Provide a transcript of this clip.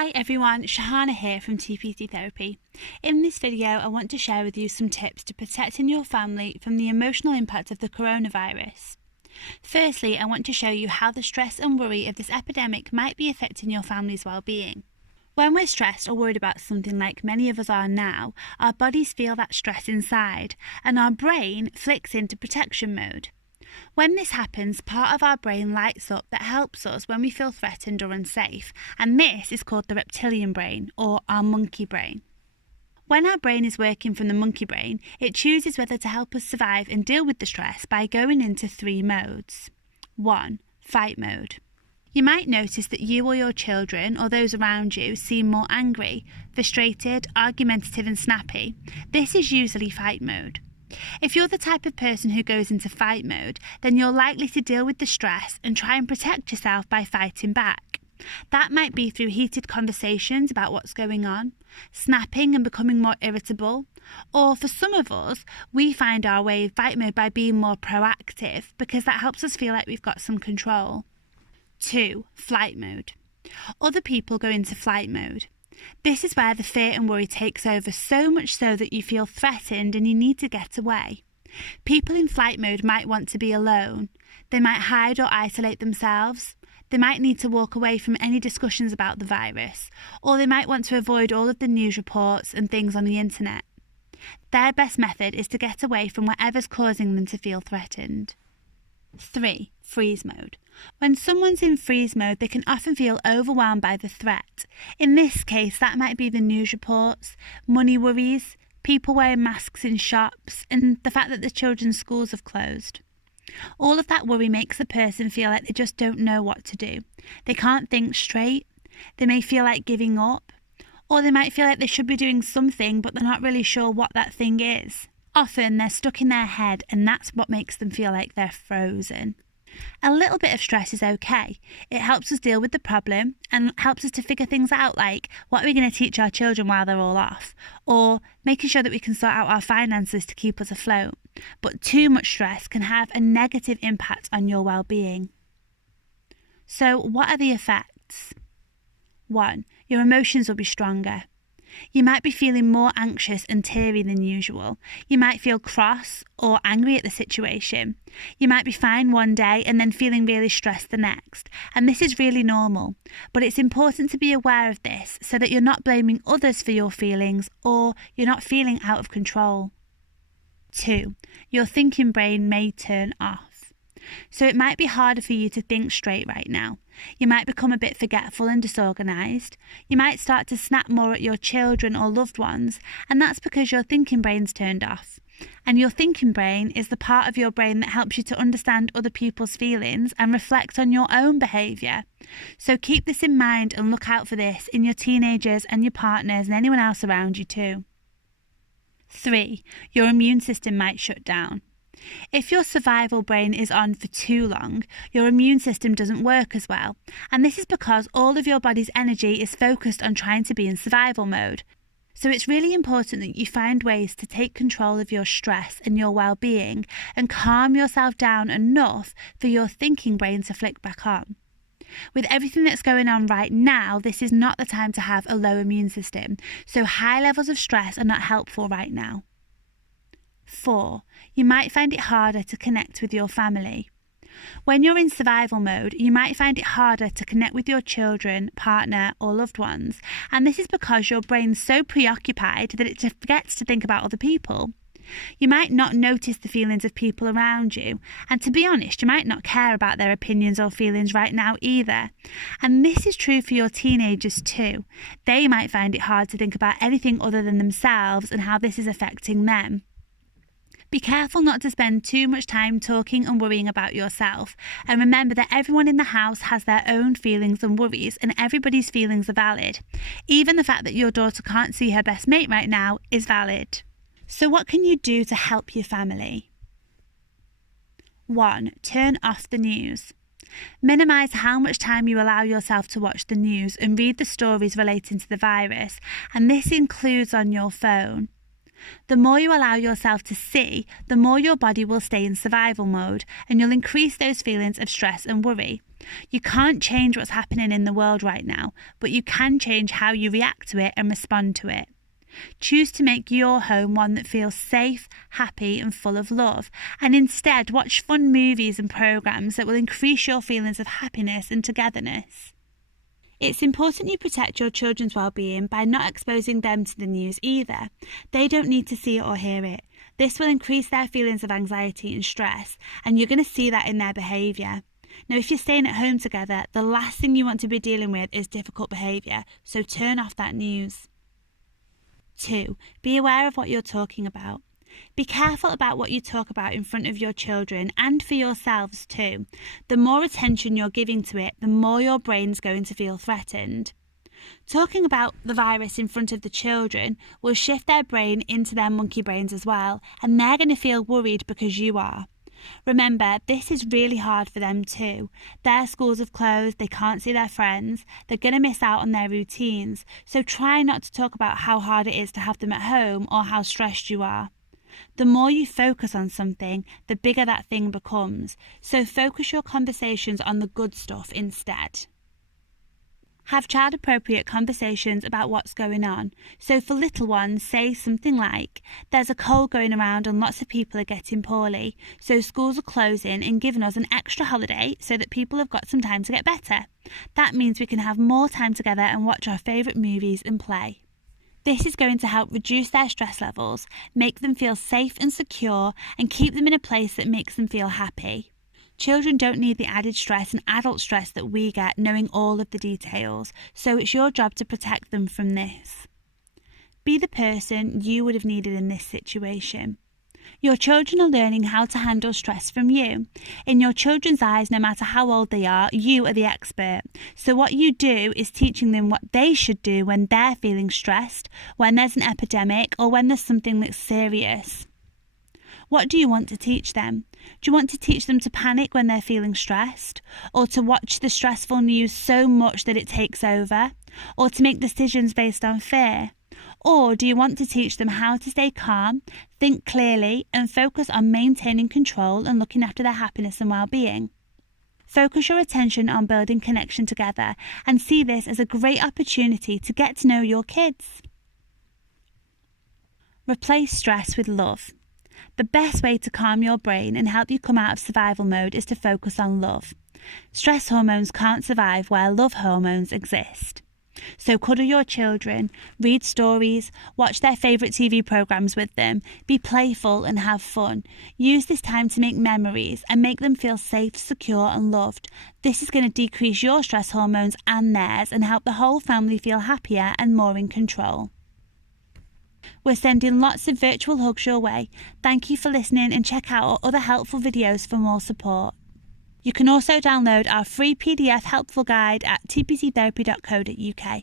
Hi everyone, Shahana here from TPT Therapy. In this video, I want to share with you some tips to protecting your family from the emotional impact of the coronavirus. Firstly, I want to show you how the stress and worry of this epidemic might be affecting your family's well-being. When we're stressed or worried about something like many of us are now, our bodies feel that stress inside, and our brain flicks into protection mode. When this happens, part of our brain lights up that helps us when we feel threatened or unsafe, and this is called the reptilian brain, or our monkey brain. When our brain is working from the monkey brain, it chooses whether to help us survive and deal with the stress by going into 3 modes. 1. Fight mode. You might notice that you or your children or those around you seem more angry, frustrated, argumentative and snappy. This is usually fight mode. If you're the type of person who goes into fight mode, then you're likely to deal with the stress and try and protect yourself by fighting back. That might be through heated conversations about what's going on, snapping and becoming more irritable, or for some of us, we find our way in fight mode by being more proactive because that helps us feel like we've got some control. 2. Flight mode. Other people go into flight mode. This is where the fear and worry takes over, so much so that you feel threatened and you need to get away. People in flight mode might want to be alone. They might hide or isolate themselves. They might need to walk away from any discussions about the virus, or they might want to avoid all of the news reports and things on the internet. Their best method is to get away from whatever's causing them to feel threatened. 3. Freeze mode. When someone's in freeze mode, they can often feel overwhelmed by the threat. In this case, that might be the news reports, money worries, people wearing masks in shops, and the fact that the children's schools have closed. All of that worry makes the person feel like they just don't know what to do. They can't think straight, they may feel like giving up, or they might feel like they should be doing something but they're not really sure what that thing is. Often they're stuck in their head, and that's what makes them feel like they're frozen. A little bit of stress is okay. It helps us deal with the problem and helps us to figure things out, like what are we going to teach our children while they're all off, or making sure that we can sort out our finances to keep us afloat. But too much stress can have a negative impact on your well-being. So what are the effects? 1. Your emotions will be stronger. You might be feeling more anxious and teary than usual. You might feel cross or angry at the situation. You might be fine one day and then feeling really stressed the next. And this is really normal. But it's important to be aware of this so that you're not blaming others for your feelings or you're not feeling out of control. 2. Your thinking brain may turn off. So it might be harder for you to think straight right now. You might become a bit forgetful and disorganised. You might start to snap more at your children or loved ones, and that's because your thinking brain's turned off. And your thinking brain is the part of your brain that helps you to understand other people's feelings and reflect on your own behaviour. So keep this in mind and look out for this in your teenagers and your partners and anyone else around you too. 3. Your immune system might shut down. If your survival brain is on for too long, your immune system doesn't work as well. And this is because all of your body's energy is focused on trying to be in survival mode. So it's really important that you find ways to take control of your stress and your well-being and calm yourself down enough for your thinking brain to flick back on. With everything that's going on right now, this is not the time to have a low immune system. So high levels of stress are not helpful right now. 4. You might find it harder to connect with your family. When you're in survival mode, you might find it harder to connect with your children, partner, or loved ones. And this is because your brain's so preoccupied that it forgets to think about other people. You might not notice the feelings of people around you. And to be honest, you might not care about their opinions or feelings right now either. And this is true for your teenagers too. They might find it hard to think about anything other than themselves and how this is affecting them. Be careful not to spend too much time talking and worrying about yourself, and remember that everyone in the house has their own feelings and worries, and everybody's feelings are valid. Even the fact that your daughter can't see her best mate right now is valid. So what can you do to help your family? 1. Turn off the news. Minimise how much time you allow yourself to watch the news and read the stories relating to the virus, and this includes on your phone. The more you allow yourself to see, the more your body will stay in survival mode, and you'll increase those feelings of stress and worry. You can't change what's happening in the world right now, but you can change how you react to it and respond to it. Choose to make your home one that feels safe, happy and full of love, and instead watch fun movies and programs that will increase your feelings of happiness and togetherness. It's important you protect your children's well-being by not exposing them to the news either. They don't need to see it or hear it. This will increase their feelings of anxiety and stress, and you're going to see that in their behaviour. Now, if you're staying at home together, the last thing you want to be dealing with is difficult behaviour, so turn off that news. 2. Be aware of what you're talking about. Be careful about what you talk about in front of your children and for yourselves too. The more attention you're giving to it, the more your brain's going to feel threatened. Talking about the virus in front of the children will shift their brain into their monkey brains as well, and they're going to feel worried because you are. Remember, this is really hard for them too. Their schools have closed, they can't see their friends, they're going to miss out on their routines, so try not to talk about how hard it is to have them at home or how stressed you are. The more you focus on something, the bigger that thing becomes, so focus your conversations on the good stuff instead. Have child-appropriate conversations about what's going on. So for little ones, say something like, there's a cold going around and lots of people are getting poorly, so schools are closing and giving us an extra holiday so that people have got some time to get better. That means we can have more time together and watch our favourite movies and play. This is going to help reduce their stress levels, make them feel safe and secure, and keep them in a place that makes them feel happy. Children don't need the added stress and adult stress that we get knowing all of the details, so it's your job to protect them from this. Be the person you would have needed in this situation. Your children are learning how to handle stress from you. In your children's eyes, no matter how old they are, you are the expert. So what you do is teaching them what they should do when they're feeling stressed, when there's an epidemic, or when there's something that's serious. What do you want to teach them? Do you want to teach them to panic when they're feeling stressed? Or to watch the stressful news so much that it takes over? Or to make decisions based on fear? Or do you want to teach them how to stay calm, think clearly, and focus on maintaining control and looking after their happiness and well-being? Focus your attention on building connection together and see this as a great opportunity to get to know your kids. Replace stress with love. The best way to calm your brain and help you come out of survival mode is to focus on love. Stress hormones can't survive where love hormones exist. So cuddle your children, read stories, watch their favourite TV programmes with them, be playful and have fun. Use this time to make memories and make them feel safe, secure and loved. This is going to decrease your stress hormones and theirs and help the whole family feel happier and more in control. We're sending lots of virtual hugs your way. Thank you for listening and check out our other helpful videos for more support. You can also download our free PDF helpful guide at tpctherapy.co.uk.